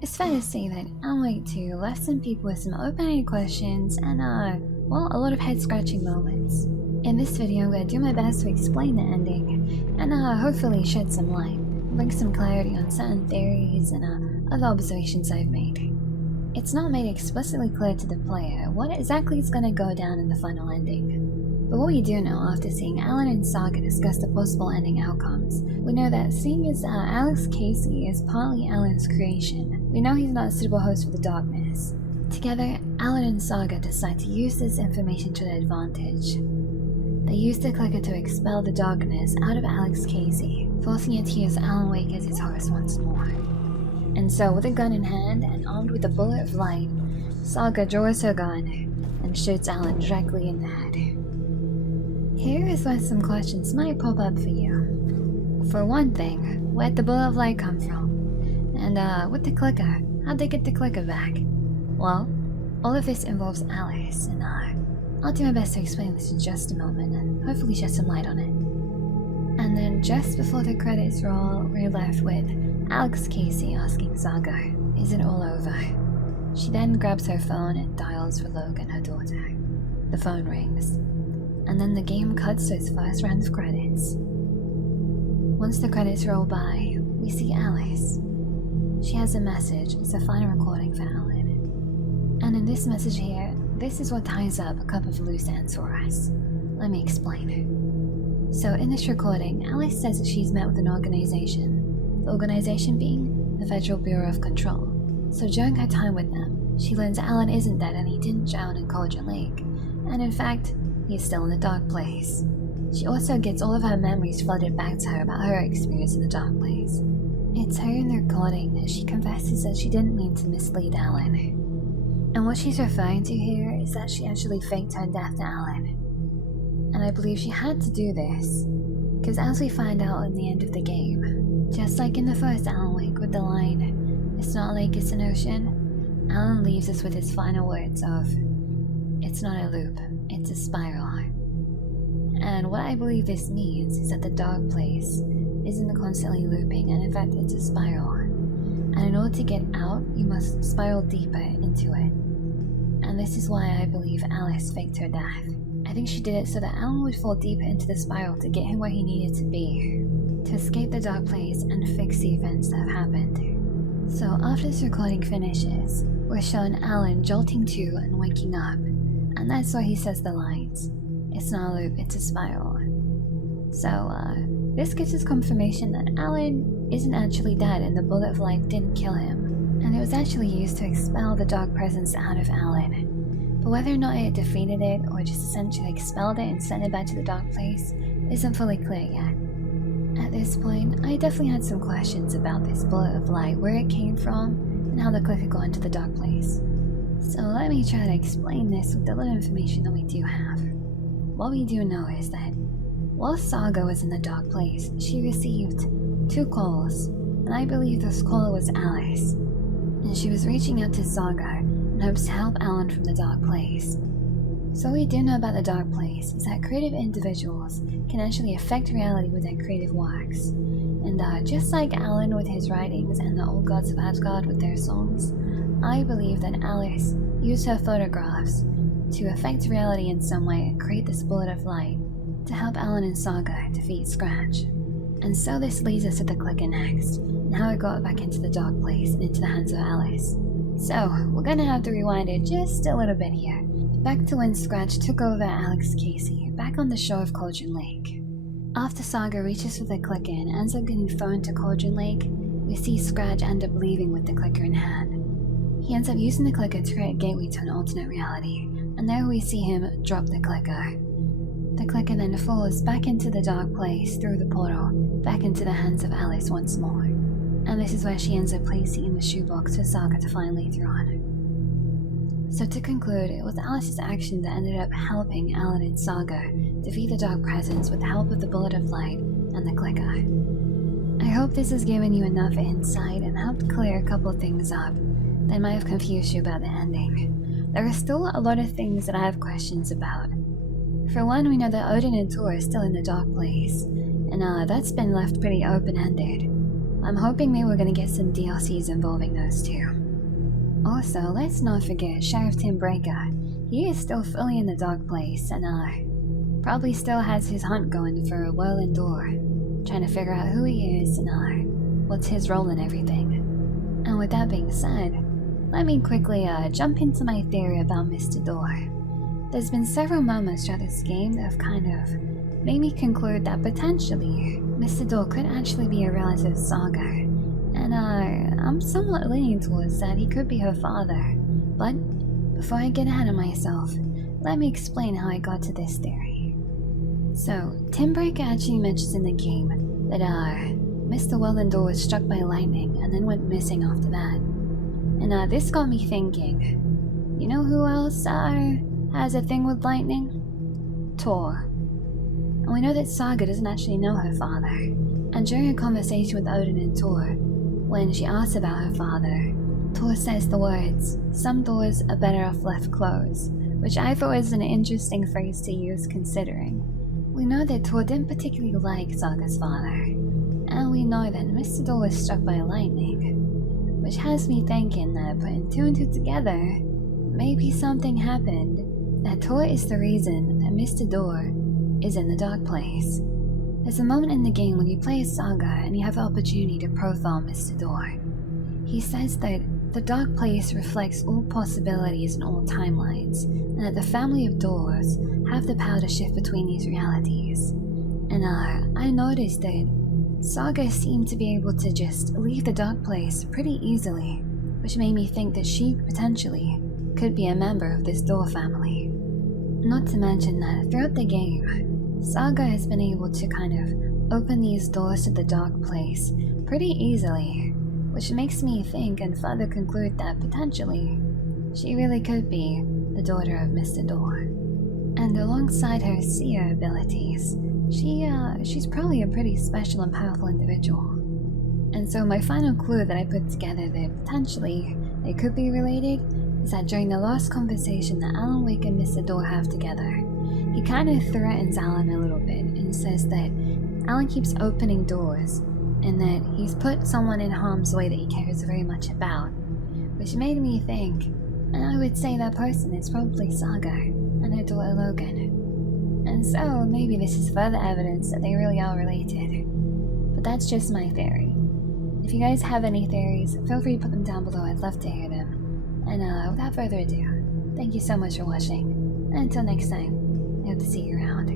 It's fair to say that Alan Wake 2 left some people with some open-ended questions and, a lot of head-scratching moments. In this video, I'm going to do my best to explain the ending and, hopefully shed some light, bring some clarity on certain theories and, other observations I've made. It's not made explicitly clear to the player what exactly is going to go down in the final ending. But what we do know after seeing Alan and Saga discuss the possible ending outcomes, we know that seeing as Alex Casey is partly Alan's creation, we know he's not a suitable host for the darkness. Together, Alan and Saga decide to use this information to their advantage. They use the clicker to expel the darkness out of Alex Casey, forcing it to use Alan Wake as its host once more. And so, with a gun in hand and armed with a bullet of light, Saga draws her gun and shoots Alan directly in the head. Here is where some questions might pop up for you. For one thing, where'd the bullet of light come from? And with the clicker, how'd they get the clicker back? Well, all of this involves Alice, and I'll do my best to explain this in just a moment and hopefully shed some light on it. And then just before the credits roll, we're left with Alex Casey asking Saga, is it all over? She then grabs her phone and dials for Logan, her daughter. The phone rings. And then the game cuts to its first round of credits. Once the credits roll by, we see Alice. She has a message, it's a final recording for Alan. And in this message here, this is what ties up a couple of loose ends for us. Let me explain. So in this recording, Alice says that she's met with an organization, the organization being the Federal Bureau of Control. So during her time with them, she learns Alan isn't dead and he didn't drown in Cauldron Lake, and in fact, he's still in the dark place. She also gets all of her memories flooded back to her about her experience in the dark place. It's her in the recording that she confesses that she didn't mean to mislead Alan. And what she's referring to here is that she actually faked her death to Alan. And I believe she had to do this, because as we find out in the end of the game, just like in the first Alan Wake with the line, "It's not a lake, it's an ocean," Alan leaves us with his final words of, "It's not a loop, it's a spiral." And what I believe this means is that the dark place isn't constantly looping, and in fact it's a spiral. And in order to get out, you must spiral deeper into it. And this is why I believe Alice faked her death. I think she did it so that Alan would fall deeper into the spiral to get him where he needed to be, to escape the dark place and fix the events that have happened. So after this recording finishes, we're shown Alan jolting to and waking up. And that's why he says the lines, "It's not a loop, it's a spiral." So, this gives us confirmation that Alan isn't actually dead and the bullet of light didn't kill him, and it was actually used to expel the dark presence out of Alan. But whether or not it defeated it, or just essentially expelled it and sent it back to the dark place, isn't fully clear yet. At this point, I definitely had some questions about this bullet of light, where it came from, and how the clicker got into the dark place. So let me try to explain this with the little information that we do have. What we do know is that while Saga was in the dark place, she received 2 calls, and I believe this caller was Alice, and she was reaching out to Saga in hopes to help Alan from the dark place. So what we do know about the dark place is that creative individuals can actually affect reality with their creative works. And just like Alan with his writings and the Old Gods of Asgard with their songs, I believe that Alice used her photographs to affect reality in some way and create this bullet of light to help Alan and Saga defeat Scratch. And so this leads us to the clicker next, and how it got back into the dark place and into the hands of Alice. So, we're gonna have to rewind it just a little bit here, back to when Scratch took over Alex Casey, back on the shore of Cauldron Lake. After Saga reaches for the clicker and ends up getting thrown to Cauldron Lake, we see Scratch end up leaving with the clicker in hand. He ends up using the clicker to create a gateway to an alternate reality, and there we see him drop the clicker. The clicker then falls back into the dark place through the portal, back into the hands of Alice once more. And this is where she ends up placing in the shoebox for Saga to find later on. So to conclude, it was Alice's action that ended up helping Alan and Saga defeat the dark presence with the help of the bullet of light and the clicker. I hope this has given you enough insight and helped clear a couple things up that might have confused you about the ending. There are still a lot of things that I have questions about. For one, we know that Odin and Thor are still in the dark place, and that's been left pretty open-ended. I'm hoping maybe we're gonna get some DLCs involving those two. Also, let's not forget Sheriff Tim Breaker. He is still fully in the dark place and probably still has his hunt going for Welland Door, trying to figure out who he is and what's his role in everything. And with that being said, let me quickly jump into my theory about Mr. Door. There's been several moments throughout this game that have kind of made me conclude that potentially Mr. Door could actually be a relative of Saga, and I'm somewhat leaning towards that he could be her father. But before I get ahead of myself, let me explain how I got to this theory. So, Tim Breaker actually mentions in the game that Mr. Welland Door was struck by lightning and then went missing after that. And this got me thinking, you know who else has a thing with lightning? Tor. And we know that Saga doesn't actually know her father, and during a conversation with Odin and Tor, when she asks about her father, Tor says the words, "Some doors are better off left closed," which I thought was an interesting phrase to use considering we know that Tor didn't particularly like Saga's father, and we know that Mr. Door was struck by lightning, which has me thinking that putting two and two together, maybe something happened, that Tor is the reason that Mr. Door is in the dark place. There's a moment in the game when you play as Saga and you have the opportunity to profile Mr. Door. He says that the dark place reflects all possibilities and all timelines, and that the family of Doors have the power to shift between these realities. And I noticed that Saga seemed to be able to just leave the dark place pretty easily, which made me think that she potentially could be a member of this Door family. Not to mention that throughout the game, Saga has been able to kind of open these doors to the dark place pretty easily, which makes me think and further conclude that potentially she really could be the daughter of Mr. Door. And alongside her seer abilities, she's probably a pretty special and powerful individual. And so my final clue that I put together that potentially they could be related is that during the last conversation that Alan Wake and Mr. Door have together, he kind of threatens Alan a little bit and says that Alan keeps opening doors and that he's put someone in harm's way that he cares very much about, which made me think, and I would say that person is probably Saga and her daughter Logan. And so maybe this is further evidence that they really are related. But that's just my theory. If you guys have any theories, feel free to put them down below, I'd love to hear them. And without further ado, thank you so much for watching, and until next time, I hope to see you around.